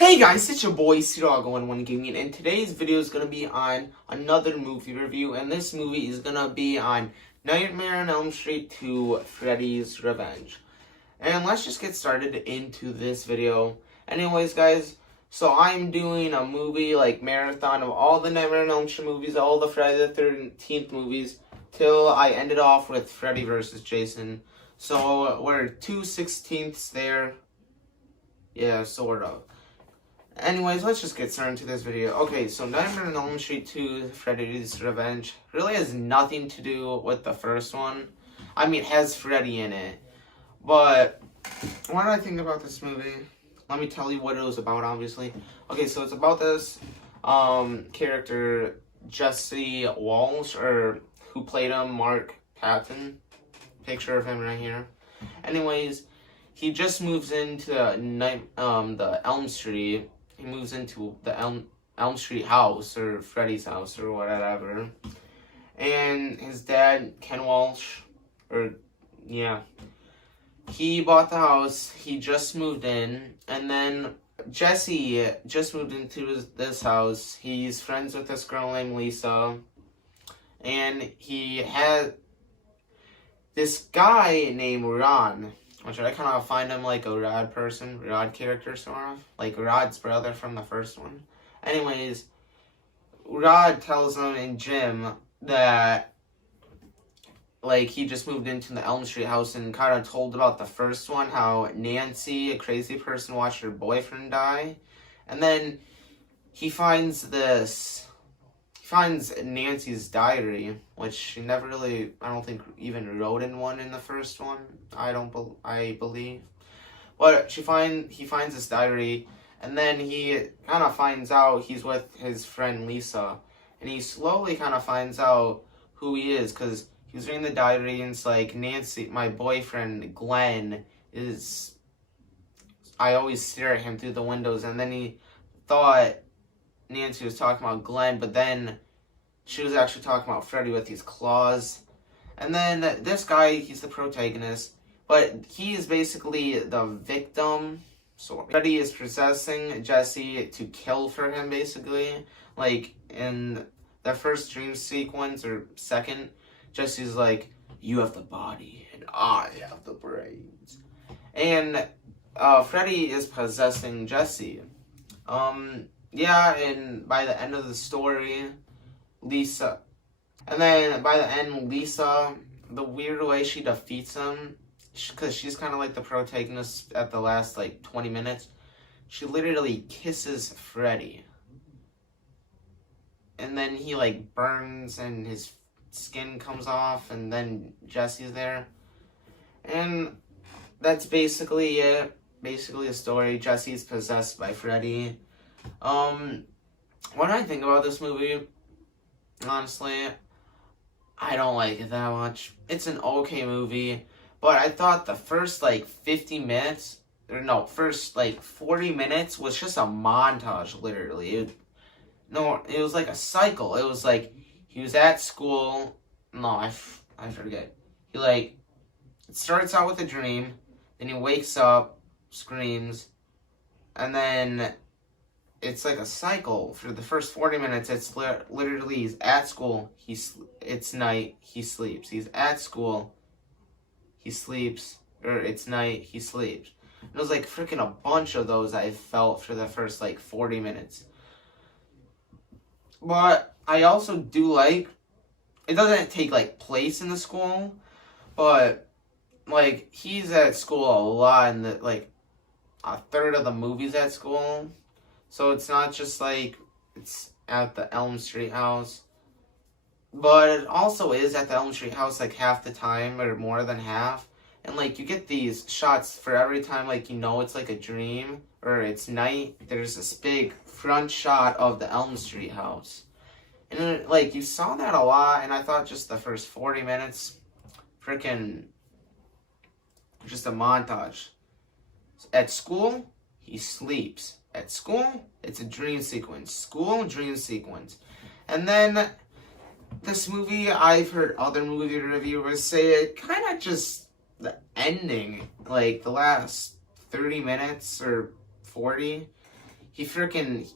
Hey guys, it's your boy C-Dog11 Gaming, and today's video is going to be on another movie review, and this movie is going to be on Nightmare on Elm Street 2, Freddy's Revenge. And let's just get started into this video. Anyways guys, so I'm doing a movie marathon of all the Nightmare on Elm Street movies, all the Friday the 13th movies, till I ended off with Freddy vs. Jason. So we're 2/16 there. Yeah, sort of. Anyways, let's just get started into this video. Okay, so Nightmare on Elm Street 2, Freddy's Revenge really has nothing to do with the first one. I mean, it has Freddy in it. But, what did I think about this movie? Let me tell you what it was about, obviously. Okay, so it's about this character, Jesse Walsh, or who played him, Mark Patton. Picture of him right here. Anyways, he just moves into the Elm Street. He moves into the Elm Street house, or Freddy's house, or whatever. And his dad, Ken Walsh, he bought the house. He just moved in. And then Jesse just moved into this house. He's friends with this girl named Lisa. And he had this guy named Ron, which I kind of find him like a Rod character, sort of. Like Rod's brother from the first one. Anyways, Rod tells him and Jim that, he just moved into the Elm Street house and kind of told about the first one, how Nancy, a crazy person, watched her boyfriend die. And then he finds Nancy's diary, which she never really, I don't think, even wrote in one in the first one. I believe. But he finds this diary, and then he kind of finds out he's with his friend Lisa, and he slowly kind of finds out who he is, because he was reading the diary, and it's like, Nancy, my boyfriend Glenn, I always stare at him through the windows, and then he thought Nancy was talking about Glenn, but then she was actually talking about Freddy with his claws. And then this guy, he's the protagonist, but he is basically the victim. So Freddy is possessing Jesse to kill for him, basically. Like, in the first dream sequence, or second, Jesse's like, you have the body, and I have the brains. And Freddy is possessing Jesse. Yeah, and by the end of the story, Lisa, the weird way she defeats him, because she's kind of like the protagonist at the last, 20 minutes, she literally kisses Freddy. And then he, burns and his skin comes off, and then Jesse's there. And that's basically it. Basically a story. Jesse's possessed by Freddy. What do I think about this movie? Honestly, I don't like it that much. It's an okay movie, but I thought the first 40 minutes was just a montage, literally. It was like a cycle. It was like, he was at school. No, I forget. It starts out with a dream, then he wakes up, screams, and then it's like a cycle. For the first 40 minutes, it's literally, he's at school, it's night, he sleeps. He's at school, he sleeps, or it's night, he sleeps. It was freaking a bunch of those I felt for the first 40 minutes. But I also do it doesn't take place in the school, but he's at school a lot, and a third of the movie's at school. So it's not just it's at the Elm Street house. But it also is at the Elm Street house half the time, or more than half. And you get these shots for every time it's a dream, or it's night. There's this big front shot of the Elm Street house. And you saw that a lot, and I thought just the first 40 minutes, freaking just a montage. At school, he sleeps. At school, it's a dream sequence. School, dream sequence. And then, this movie, I've heard other movie reviewers say it kind of just, the ending, the last 30 minutes or 40, he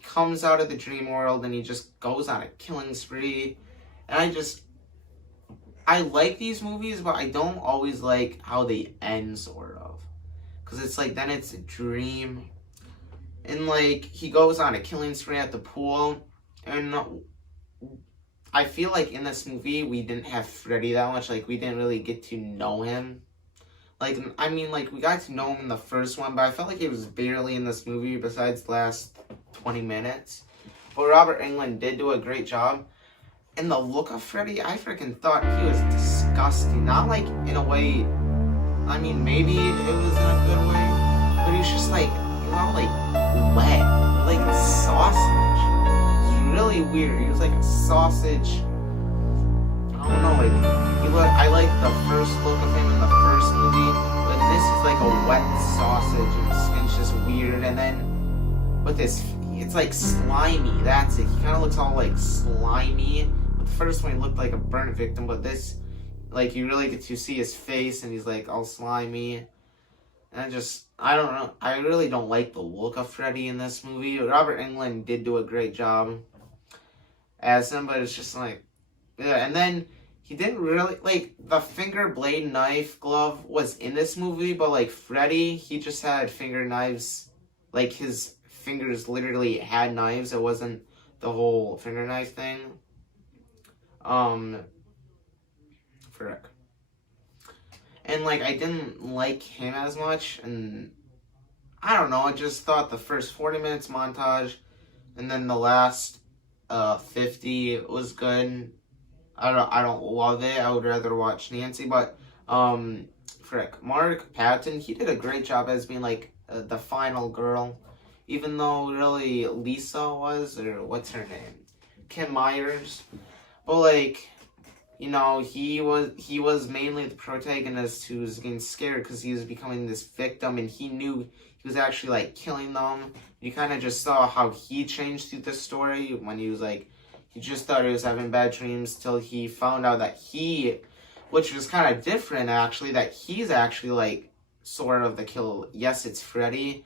comes out of the dream world and he just goes on a killing spree. And I like these movies, but I don't always like how they end, sort of. Because it's like, then it's a dream. And like, he goes on a killing spree at the pool. And I feel like in this movie, we didn't have Freddy that much. Like, we didn't really get to know him. Like, I mean, like, we got to know him in the first one, but I felt like he was barely in this movie besides the last 20 minutes. But Robert Englund did do a great job. And the look of Freddy, I freaking thought he was disgusting. Not like in a way, I mean, maybe it was in a good way, but he was just like, you know, like wet, like sausage. It's really weird. He was like a sausage. I don't know, like, I like the first look of him in the first movie, but this is like a wet sausage, and it's just weird. And then with this, it's like slimy. That's it. He kind of looks all like slimy. The first one he looked like a burnt victim, but this, like, you really get to see his face and he's like all slimy. And I don't know, I really don't like the look of Freddy in this movie. Robert Englund did do a great job as him, but it's just like, yeah. And then he didn't really, like, the finger blade knife glove was in this movie, but like Freddy, he just had finger knives, like his fingers literally had knives. It wasn't the whole finger knife thing. Frick. And like, I didn't like him as much, and I don't know, I just thought the first 40 minutes montage and then the last 50 was good. I don't love it. I would rather watch Nancy, but frick, Mark Patton, he did a great job as being like the final girl, even though really Lisa was, or what's her name, Kim Myers. But like, you know, he was mainly the protagonist who was getting scared because he was becoming this victim, and he knew he was actually like killing them. You kind of just saw how he changed through the story when he was like, he just thought he was having bad dreams till he found out that which was kind of different actually, that he's actually like sort of the killer. Yes, it's Freddy.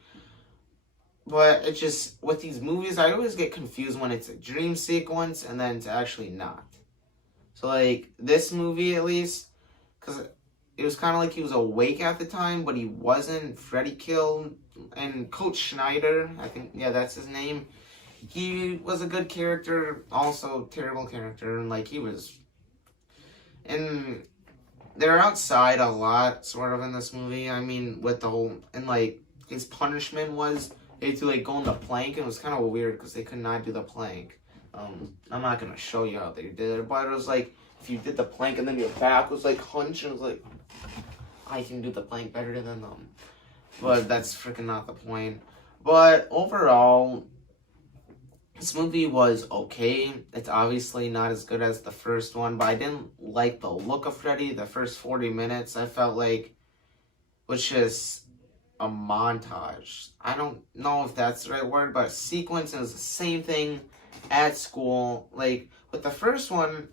But it just, with these movies, I always get confused when it's a dream sequence and then it's actually not. So, like, this movie, at least, because it was kind of like he was awake at the time, but he wasn't. Freddy killed, and Coach Schneider, I think, yeah, that's his name. He was a good character, also terrible character, and, like, he was... And they're outside a lot, sort of, in this movie. I mean, with the whole... And, like, his punishment was... They had to, like, go on the plank, and it was kind of weird because they could not do the plank. I'm not going to show you how they did it, but it was like, if you did the plank and then your back was, like, hunched, and it was like, I can do the plank better than them. But that's freaking not the point. But overall, this movie was okay. It's obviously not as good as the first one, but I didn't like the look of Freddy. The first 40 minutes, I felt like, was just a montage. I don't know if that's the right word, but sequence, it was the same thing at school. Like, with the first one,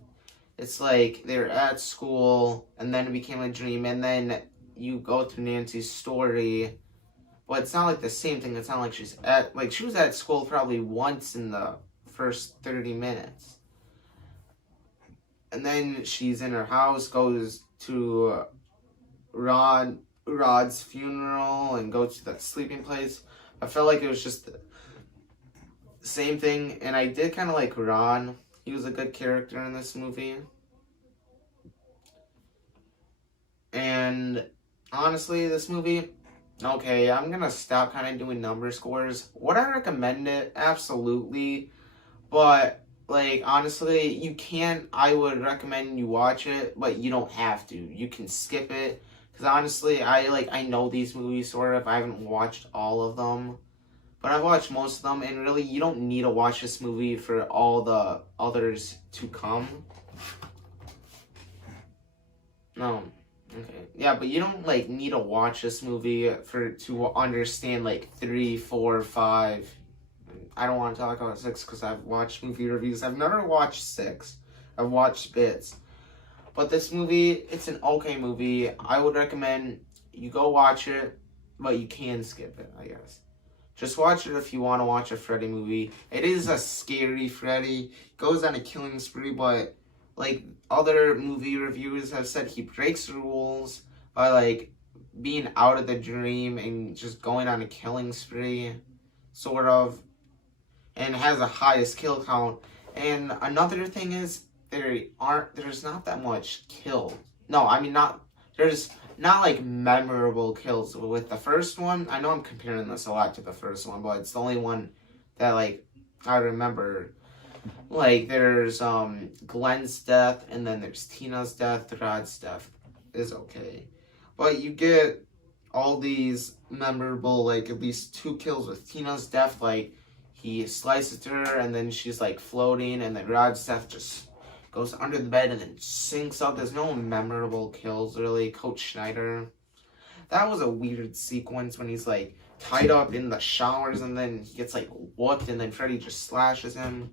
it's like they're at school, and then it became a dream, and then you go through Nancy's story, but it's not like the same thing. It's not like she was at school probably once in the first 30 minutes. And then she's in her house, goes to Rod's funeral, and goes to that sleeping place. I felt like it was just the same thing, and I did kind of like Ron. He was a good character in this movie. And honestly, this movie, okay, I'm gonna stop kind of doing number scores. Would I recommend it? Absolutely. But, like, honestly, I would recommend you watch it, but you don't have to. You can skip it. Because honestly, I know these movies sort of. I haven't watched all of them. But I've watched most of them, and really, you don't need to watch this movie for all the others to come. No. Okay. Yeah, but you don't, like, need to watch this movie to understand, like, 3, 4, 5. I don't want to talk about 6 because I've watched movie reviews. I've never watched 6. I've watched bits. But this movie, it's an okay movie. I would recommend you go watch it, but you can skip it, I guess. Just watch it if you want to watch a Freddy movie. It is a scary Freddy. Goes on a killing spree, but like other movie reviewers have said, he breaks rules by like being out of the dream and just going on a killing spree, sort of, and has the highest kill count. And another thing is, there's not that much kill. No, I mean there's not like memorable kills with the first one. I know I'm comparing this a lot to the first one, but it's the only one that like I remember. Like there's Glenn's death, and then there's Tina's death. Rod's death is okay, but you get all these memorable, like at least 2 kills with Tina's death. Like he slices her and then she's like floating, and then Rod's death just goes under the bed and then sinks up. There's no memorable kills really. Coach Schneider, that was a weird sequence when he's like tied up in the showers and then he gets like whooped and then Freddy just slashes him.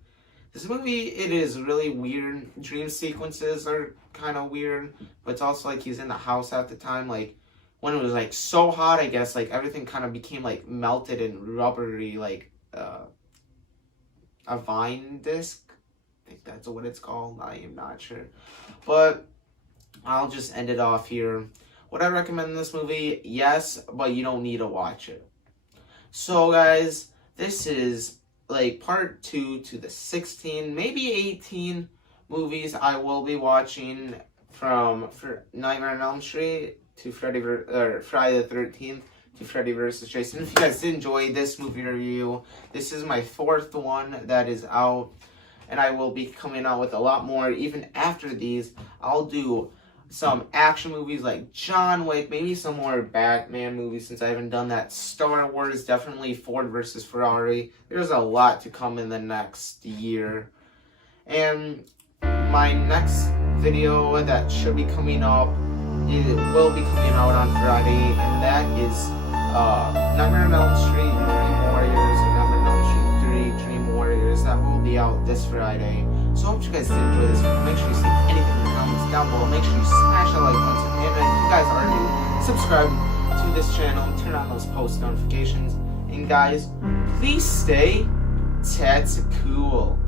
This movie, it is really weird. Dream sequences are kind of weird, but it's also like he's in the house at the time. Like when it was like so hot, I guess like everything kind of became like melted and rubbery, like a vine disc. I think that's what it's called. I am not sure, but I'll just end it off here. Would I recommend this movie? Yes, but you don't need to watch it. So guys, this is like part 2 to the 16, maybe 18 movies I will be watching for Nightmare on Elm Street to Friday the 13th to Freddy vs. Jason. If you guys did enjoy this movie review, this is my 4th one that is out, and I will be coming out with a lot more. Even after these, I'll do some action movies like John Wick, maybe some more Batman movies since I haven't done that. Star Wars, definitely Ford versus Ferrari. There's a lot to come in the next year. And my next video that should be coming up, it will be coming out on Friday, and that is Nightmare on Elm Street, Dream Warriors, and Nightmare on Elm Street 3, Dream Warriors. That will be out this Friday. So I hope you guys did enjoy this video. Make sure you see anything in the comments down below. Make sure you smash that like button. And if you guys are new, subscribe to this channel and turn on those post notifications. And guys, please stay cool.